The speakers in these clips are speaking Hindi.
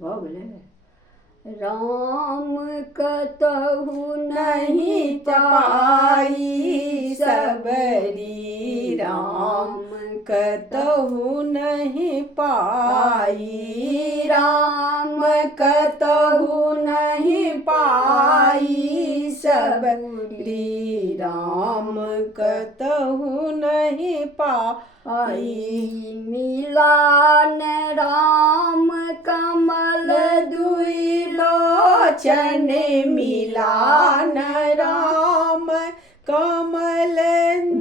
भोगले राम कतहु नहीं पाई सबरी, राम कतहु नहीं पाई, राम कतहु नहीं पाई सबरी, राम कतहु नहीं पाई। मिलान राम कमल दुई लोचन, मिलान राम कमल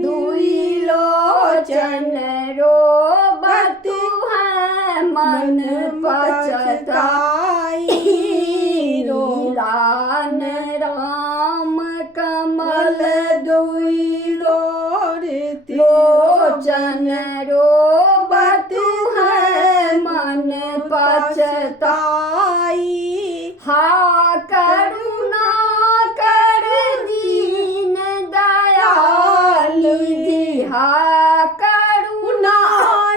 दुई लोचन, रोबत है मन पछताई, मिलान राम कमल दुई लोचन, रोबत है मन पछताई। हा करुणा कर दीन दयाल निधि, हा करुणा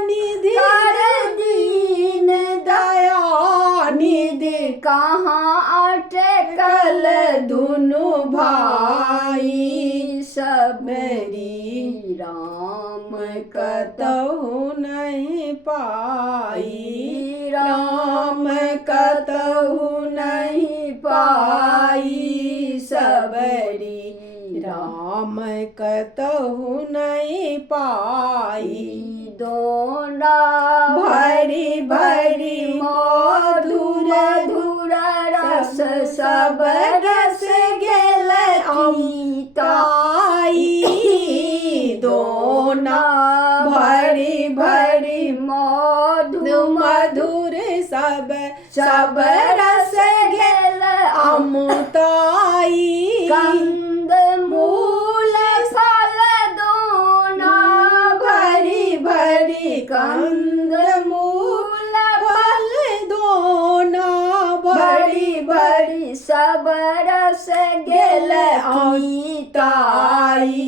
निधि कर दीन दयाल निधि, कहाँ अटकल दुनु भाई सबरी, राम कतहु नहीं पाई, राम कतहु नहीं पाई सबरी, राम कतहु नहीं पाई। दोना भरी भरी मधुर धुर रस, सब रस गेल ताई, दोना भरी भरी मधुर सब रस गेल अमुताई। कंद मूल फल दोना भरी भरी, कंद मूल फल दोना भरी भरी, सब रस गेल ताई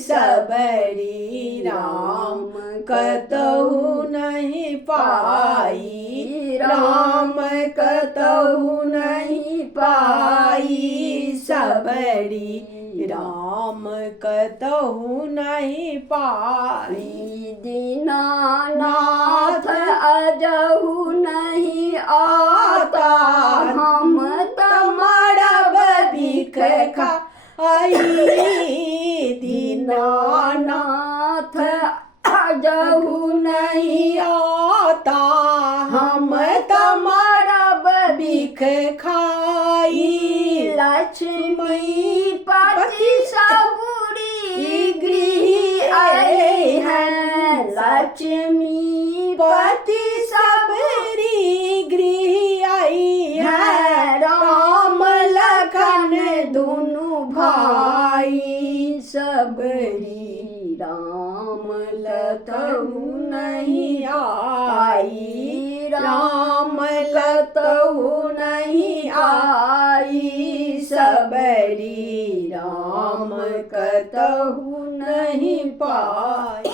सबरी, राम कतहु नहीं पाई, राम कतहु नहीं पाई सबरी, राम कतहु नहीं पाई। दीनानाथ अजहु नहीं आता, हम तमरब बिख खाई, दीनानाथ अजहु नहीं आता, हम तमरब बिख खाई। लक्ष्मी पति सबुरी गृह आए हैं, लक्ष्मी पति सबरी गृह आई है, राम लखन दुनु भाई सबरी, राम लतहु नहीं आई, राम लतहु नहीं आई सबरी, राम कतहु नहीं पाई।